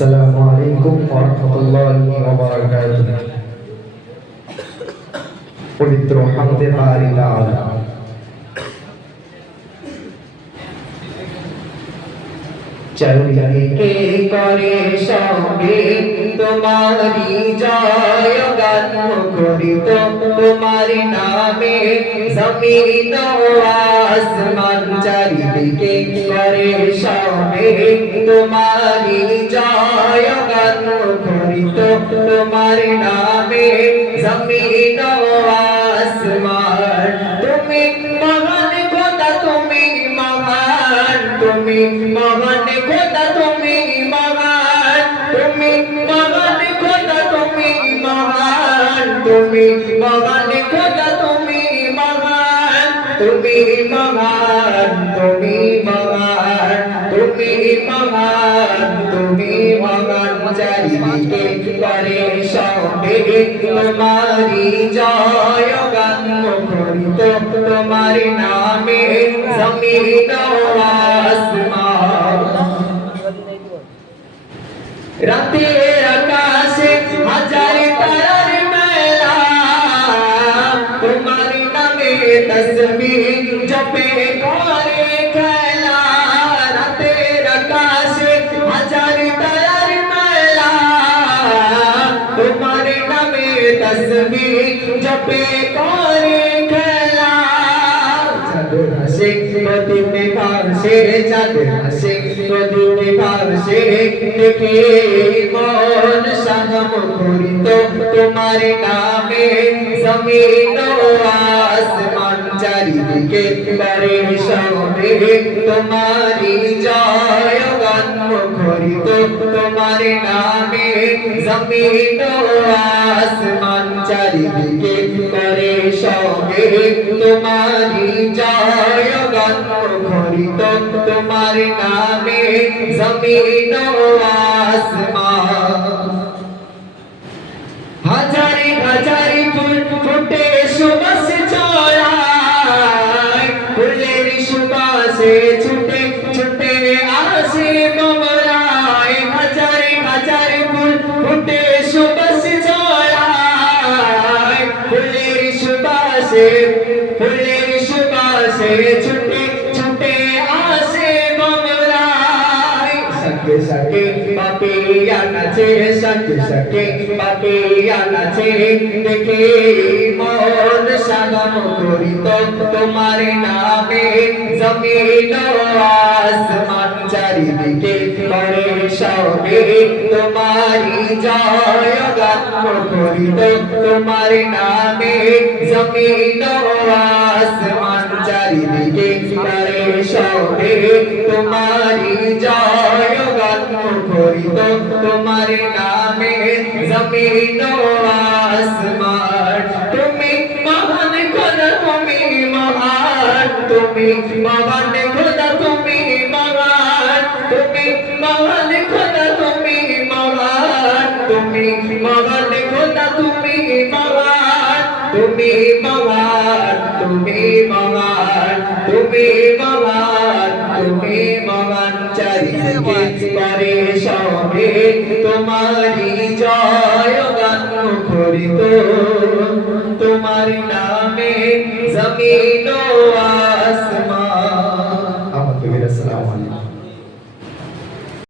আসসালামু আলাইকুম ওয়া রাহমাতুল্লাহি ওয়া বারাকাতুহু। পবিত্র হামদে বারি তাআলা চারিদিকে করে সবে তোমারি জয় গান মুখরিত তোমার নামে জমিন ও আসমান চারিদিকে করে সবে তোমারি জয় গান মুখরিত তোমার নামে জমিন ও আসমান তুমি মহান খোদা তুমি মহান তুমি মহান খোদা তুমি মহান তুমি মহান খোদা তুমি মহান তুমি মহান খোদা তুমি মহান তুমি মহান তুমি মহান তুমি মহান তুমি মহান চারিদিকে করে সবে তোমারি জয় গান মুখরিত তোমার নামে জমিন ও আসমান রাতের আকাশে হাজার তারার মেলা তোমার নামে তসবিহ জপে করে খেলা রাতের আকাশে হাজার তারার মেলা তোমার নামে তসবিহ জপে করে খেলা চাঁদের হাসে প্রদীপে ভাসে চাঁদের হাসে প্রদীপে ভাসে দেখে মন সাগম করিত তোমার নামে জমিন ও আসমান চারিদিকে করে সবে তোমারি জয় গান মুখরিত তোমার নামে জমিন ও আসমান চারিদিকে করে সবে তোমারি জয় গান মুখরিত তোমার নামে জমিন ও আসমান হাজারে হাজারে ফুল ফুটে সুবাস ছড়ায় ফুলের সুবাসে ছুটে ছুটে আসে কমলায় হাজারে হাজারে ফুল ফুটে সুবাস ছড়ায় ফুলের সুবাসে ছুটে ছুটে আসে কমলায় সকে সকে পাপিয়া নাচে সকে সকে পাপিয়া নাচে দেখে মন সাগম করিত তোমার নামে জমিন ও আসমান চারিদিকে করে সবে তোমারি জয় গান মুখরিত তোমার নামে জমিন ও আসমান চারিদিকে করে সবে তোমারি জয় গান মুখরিত তোমার নামে জমিন ও আসমান তুমি মহান খোদা তুমি মহান তুমি মহান খোদা তুমি মহান তুমি মহান খোদা তুমি মহান তুমি মহান খোদা তুমি মহান তুমি মহান তুমি মহান তুমি মহান তুমি মহান চারিদিকে করে সবে তোমারি জয় গান মুখরিত তোমার নামে জমিন ও আসমান।